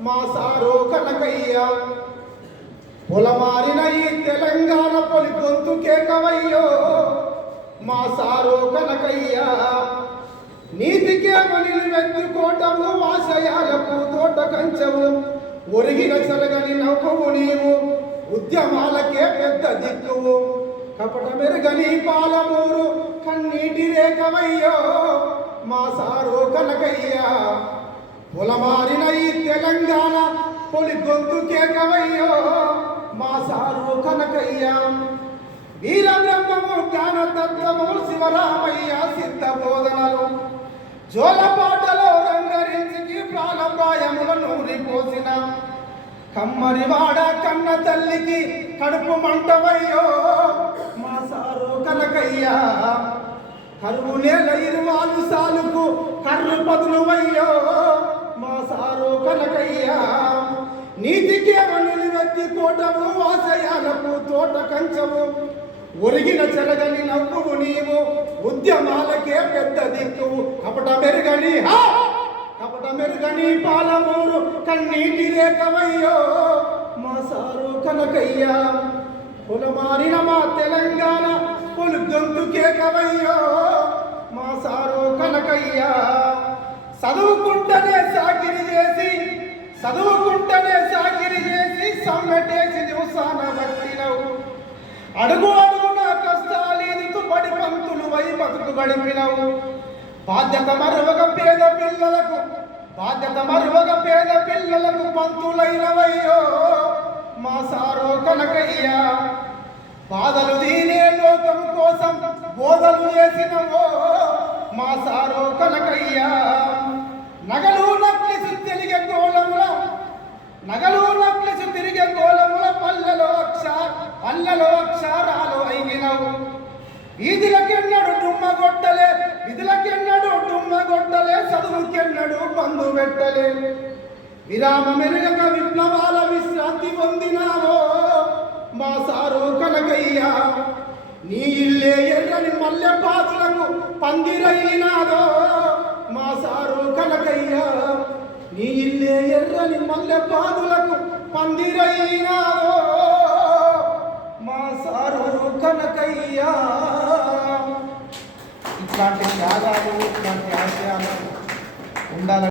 మా సారో కనకయ్య పొలమారిన ఈ తెలంగాణ పొలి గొంతు కేకవయ్యో. మా సారో కనకయ్య నీతికే మనిని వెత్తుకోటము వాసయాలకు తోట కంచము ఒరిగిన చెరగని నవ్వు నీవు ఉద్యమాలకే పెద్ద దిక్కువు కపట మెరుగని పాలమూరు కన్నీటి రేఖవయ్యో. మా సారో కనకయ్యా పొలమారిన ఈ తెలంగాణ పొలి గొంతు కేకవయ్యో మా సారు కనకయ్య. వీర బ్రహ్మము జ్ఞాన తత్వము శివరామయ్య సిద్ధ బోధనలు. జోలపాటలో రంగరించి ప్రాణప్రాయముల నూరి పోసిన కమ్మరివాడ కన్న తల్లికి కడుపు మంటవయ్యో మా సారు కనకయ్యా. కరువు నేల ఇరువాలు సాలుకు కర్రు పదులువయ్యో సారు కనకయ్యా నీతికే నిలవెత్తి తోటము ఆశయాలకు తోట కంచము. ఒరిగిన చెరగని నవ్వువు నీవు ఉద్యమాలకే పెద్ద దిక్కు. కపట మెరుగని కపట మెరుగని పాలమూరు కన్నీటి రేఖవయ్యో మా సారు కనకయ్యా కులమారిన మా తెలంగాణ పొలు గొంతు కేకవయ్యో మా సారు కనకయ్యా చదువుకుంటనే సాకిరి చేసి చదువుకుంటనే సాకిరి చేసి సమ్మెటేసి దివసాన బట్టినవు. అడుగు అడుగున కష్టాలీదికు బడి పంతులు వై బతుకు గడిపినవు. బాధ్యత మరువక పేద పిల్లలకు బాధ్యత మరువక పేద పిల్లలకు పంతులైనవయ్యో మా సారో కనకయ్యా. బాధలు దీనే లోకం కోసం బోధలు చేసినవో మా సారో కనకయ్యా. నగలు నక్లిసి తిరిగే గోళముల నగలు నక్లిసి తిరిగే గోళముల పల్లెలో అక్ష పల్లెలో అక్షరాలు అయినవు వీధులకెన్నడు డుమ్మగొట్టలే విధులకెన్నడు డుమ్మగొట్టలే చదువుకెన్నడు పందు పెట్టలే. విరామ మెరుగక విప్లవాల విశ్రాంతి పొందినావో మా సారు కనకయ్యా. నీ ఇల్లే ఎర్రని మల్లెపా పందిరైనాదో మా సారు కలకయ్యా నీ ఇల్లే ఎర్రని మల్లె పాదులకు పందిరైనాదో మా సారు కనకయ్యా. ఇట్లాంటి త్యాగాలు ఇట్లాంటి ఆశయాలు ఉండాలని